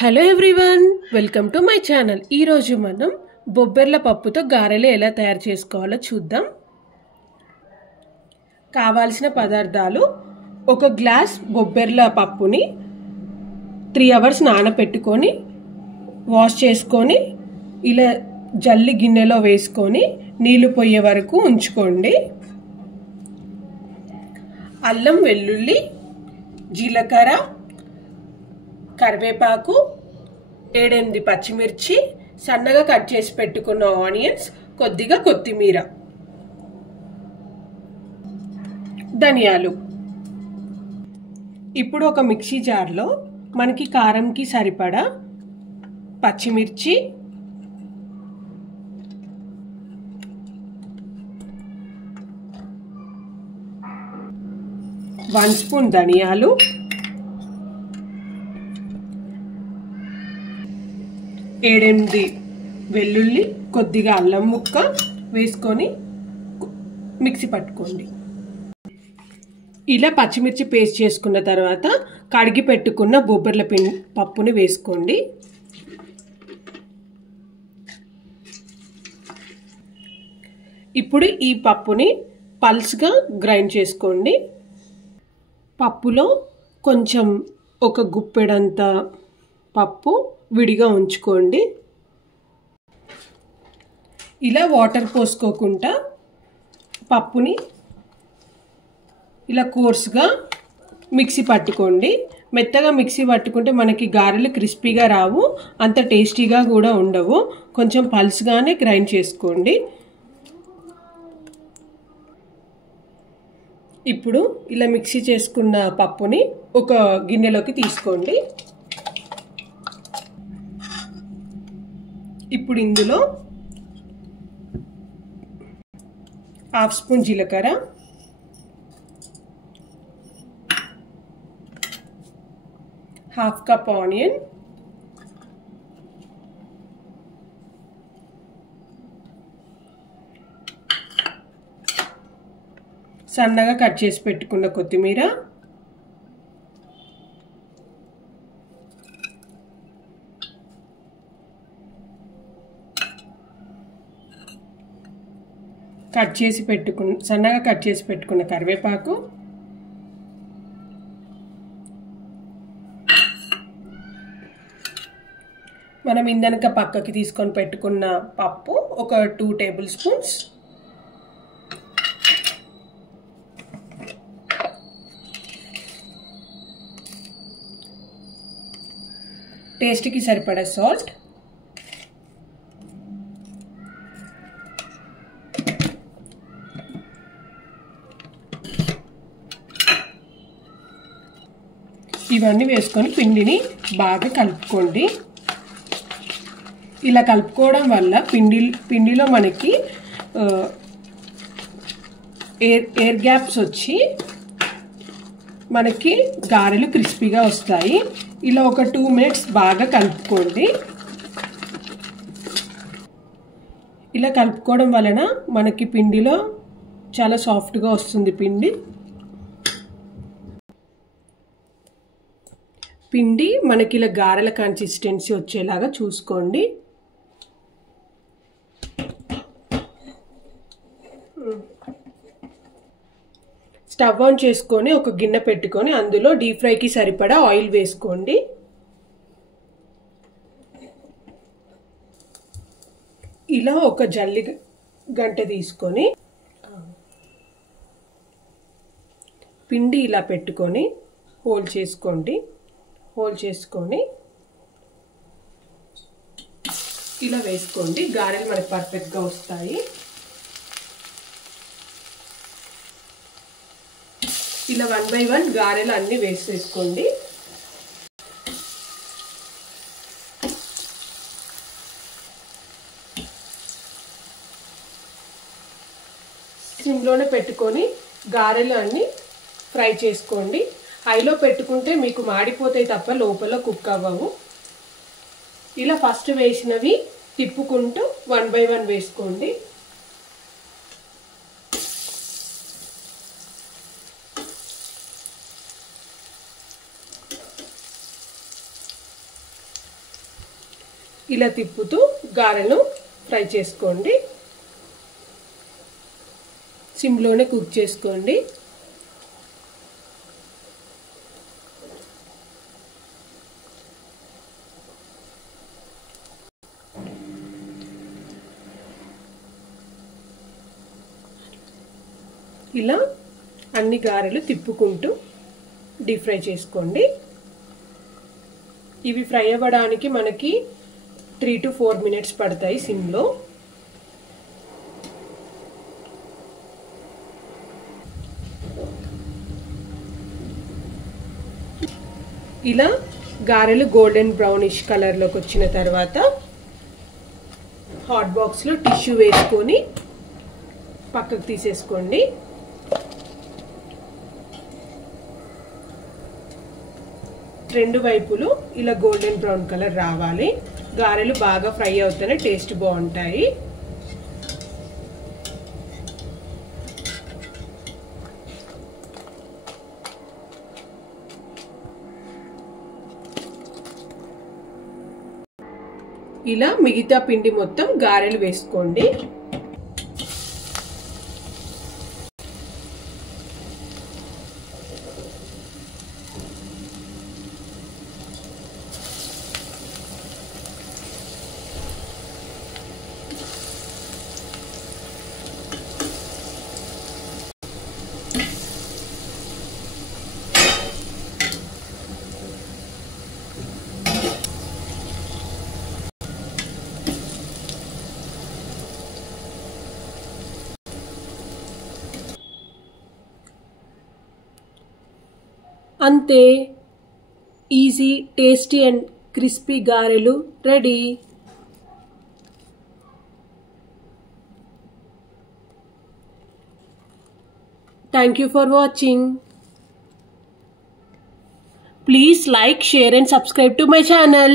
Hello everyone, welcome to my channel. ఈరోజు మనం బొబ్బెర్ల పప్పుతో గారెలు ఎలా తయారు చేసుకోవాలో చూద్దాం. కావాల్సిన పదార్థాలు: ఒక గ్లాస్ బొబ్బెర్ల పప్పుని 3 అవర్స్ నానబెట్టుకొని వాష్ చేసుకొని ఇలా జల్లి గిన్నెలో వేసుకొని నీళ్లు పోయే వరకు ఉంచుకోండి. అల్లం, వెల్లుల్లి, జీలకర్ర, కరివేపాకు, 7-8 పచ్చిమిర్చి, సన్నగా కట్ చేసి పెట్టుకున్న ఆనియన్స్, కొద్దిగా కొత్తిమీర, ధనియాలు. ఇప్పుడు ఒక మిక్సీ జార్లో మనకి కారంకి సరిపడా పచ్చిమిర్చి, 1 స్పూన్ ధనియాలు, 7-8 వెల్లుల్లి, కొద్దిగా అల్లం ముక్క వేసుకొని మిక్సీ పట్టుకోండి. ఇలా పచ్చిమిర్చి పేస్ట్ చేసుకున్న తర్వాత కడిగి పెట్టుకున్న బొబ్బెర్ల పప్పుని వేసుకోండి. ఇప్పుడు ఈ పప్పుని పల్స్గా గ్రైండ్ చేసుకోండి. పప్పులో కొంచెం ఒక గుప్పెడంత పప్పు విడిగా ఉంచుకోండి. ఇలా వాటర్ పోసుకోకుండా పప్పుని ఇలా కోర్స్గా మిక్సీ పట్టుకోండి. మెత్తగా మిక్సీ పట్టుకుంటే మనకి గారెలు క్రిస్పీగా రావు, అంత టేస్టీగా కూడా ఉండవు. కొంచెం పల్స్గానే గ్రైండ్ చేసుకోండి. ఇప్పుడు ఇలా మిక్సీ చేసుకున్న పప్పుని ఒక గిన్నెలోకి తీసుకోండి. ఇప్పుడు ఇందులో 1/2 స్పూన్ జీలకర్ర, 1/2 కప్ ఆనియన్, సన్నగా కట్ చేసి పెట్టుకున్న కొత్తిమీర, సన్నగా కట్ చేసి పెట్టుకున్న కరివేపాకు, మనం ఇందనక పక్కకి తీసుకొని పెట్టుకున్న పప్పు ఒక 2 టేబుల్ స్పూన్స్, టేస్ట్కి సరిపడా సాల్ట్, ఇవన్నీ వేసుకొని పిండిని బాగా కలుపుకోండి. ఇలా కలుపుకోవడం వల్ల పిండిలో మనకి ఎయిర్ గ్యాప్స్ వచ్చి మనకి గారెలు క్రిస్పీగా వస్తాయి. ఇలా ఒక 2 మినిట్స్ బాగా కలుపుకోండి. ఇలా కలుపుకోవడం వలన మనకి పిండిలో చాలా సాఫ్ట్గా వస్తుంది. పిండి మనకి ఇలా గారెల కన్సిస్టెన్సీ వచ్చేలాగా చూసుకోండి. స్టవ్ ఆన్ చేసుకొని ఒక గిన్నె పెట్టుకొని అందులో డీప్ ఫ్రైకి సరిపడా ఆయిల్ వేసుకోండి. ఇలా ఒక జల్లి గంట తీసుకొని పిండి ఇలా పెట్టుకొని హోల్ చేసుకొని ఇలా వేసుకోండి. గారెలు మనకి పర్ఫెక్ట్గా వస్తాయి. ఇలా 1 by 1 గారెలు అన్నీ వేసేసుకోండి. సిమ్లోనే పెట్టుకొని గారెలు అన్నీ ఫ్రై చేసుకోండి. హైలో పెట్టుకుంటే మీకు మాడిపోతాయి తప్ప లోపల కుక్ అవ్వవు. ఇలా ఫస్ట్ వేసినవి తిప్పుకుంటూ 1 by 1 వేసుకోండి. ఇలా తిప్పుతూ గారెను ఫ్రై చేసుకోండి. సిమ్లోనే కుక్ చేసుకోండి. ఇలా అన్ని గారెలు తిప్పుకుంటూ డీప్ ఫ్రై చేసుకోండి. ఇవి ఫ్రై అవ్వడానికి మనకి 3 to 4 minutes పడతాయి సిమ్లో. ఇలా గారెలు గోల్డెన్ బ్రౌనిష్ కలర్లోకి వచ్చిన తర్వాత హాట్ బాక్స్లో టిష్యూ వేసుకొని పక్కకు తీసేసుకోండి. రెండు వైపులు ఇలా గోల్డెన్ బ్రౌన్ కలర్ రావాలి. గారెలు బాగా ఫ్రై అవుతేనే టేస్ట్ బాగుంటాయి. ఇలా మిగతా పిండి మొత్తం గారెలు వేసుకోండి. అంతే, ఈజీ, టేస్టీ అండ్ క్రిస్పీ గారెలు ready. Thank you for watching. Please like, share and subscribe to my channel.